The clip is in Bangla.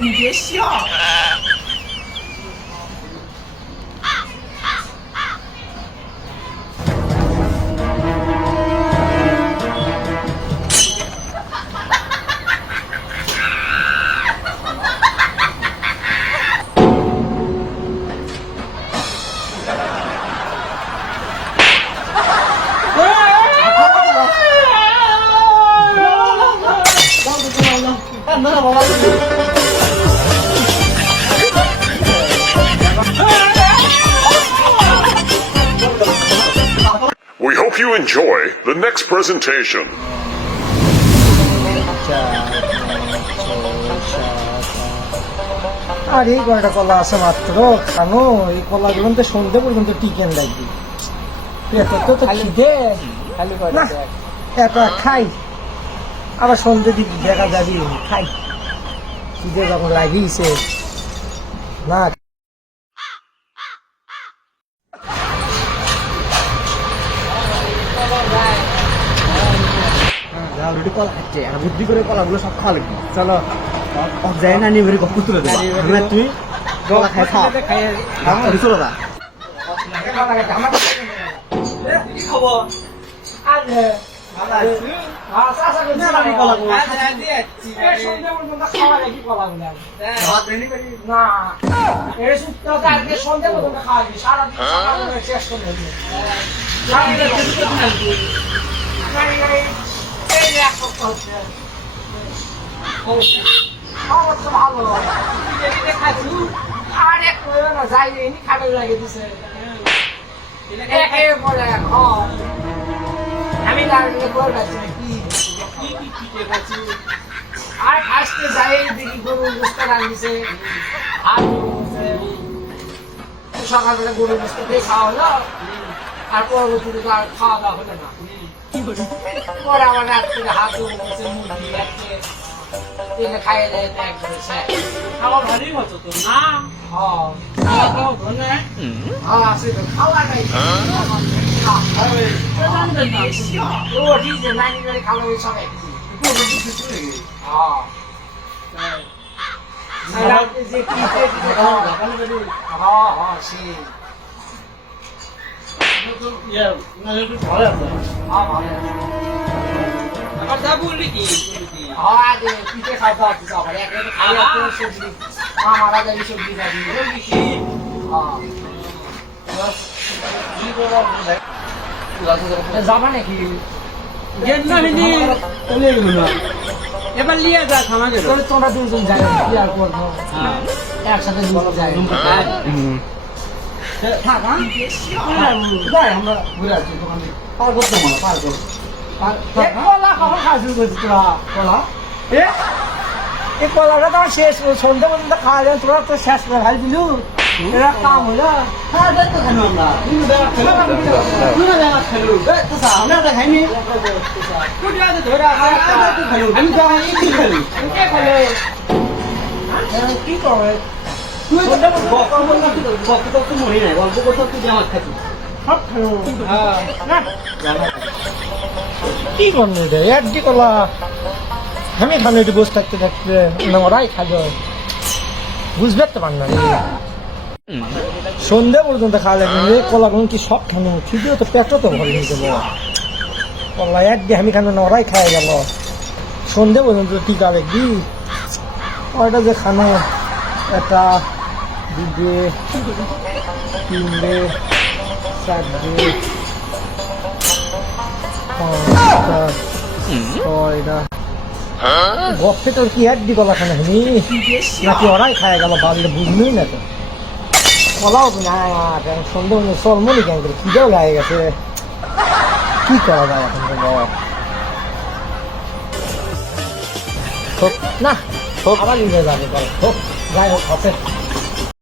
你别笑。We hope you enjoy the next presentation. আর এই কয়টা কলা আছে মাত্র খানো, এই কলাগুলো তো সন্ধ্যে পর্যন্ত টিকেন লাগবে। তো খিদে না, এত খাই আবার সন্ধ্যে দিক দেখা যাবি, খাই খিদে যখন লাগিয়েছে না। কলা খাচ্ছে আর বুদ্ধি করে কলাগুলো সব খাওয়া লাগবে। চলো যাই না নিয়ে গপ্প তুলে দেবো, তুই কলা খাই খাওয়া চলো না। আমি আর আসতে যাই দেখি গরুর গোস্ত রান্ধিছে, সকালবেলা গরুর গোস্ত দিয়ে খাওয়া হলো, আর পরবর্তীতে তো আর খাওয়া দাওয়া হলো না। পরে আমার রাত্রে হাত মুরগি খাইয়ে দেয় একবারে খাওয়া ভালোই হতো তো না। খাওয়া নাই খাওয়া সবাই পিঠে খাওয়া সবজি মারা যাবি সবজি খাবি যাবা নাকি? এবার লিয়ে যা আমাকে তোমরা দুজন যাই কি আর করবো, একসাথে যাই থাক। আমরা ঘুরে আসছি দোকানে, পার করতে মনে পার করো। কলা কখন খাওয়া শুরু করছিস তোরা? কলা এই কলাটা তো শেষ সন্ধ্যে পর্যন্ত খাওয়া যায়, তোরা তো শেষ করে খাই দিলু। এরা কাম হলো কি করে কি করবো একটি কলা আমি খানো, একটু বসে থাকতে থাকতে ওরাই খাবে, বুঝবে তো পার না। সন্ধ্যে পর্যন্ত খাওয়া লাগবে কলাগুলো কি সব খানো, ঠিকই তো পেটও তো ভরে নিয়ে যাবো। কলা একদিন আমি খানো না, ওরাই খাই গেল সন্ধ্যে পর্যন্ত টিকা দেখবি। ওইটা যে খানো একটা দুধে তিনটে চারটে পাঁচটা ছয়টা গপ্পে তোর কি একদি কলা খানা হয়নি নাকি ওরাই খায় গেল, বাড়লে বুঝলই না তো। কলাও না সন্ধ্যে চলমনি কেন করে খিদেও লাগে গেছে, কি করা যায় এখন তো না আবার নিয়ে যাবে যাই হোক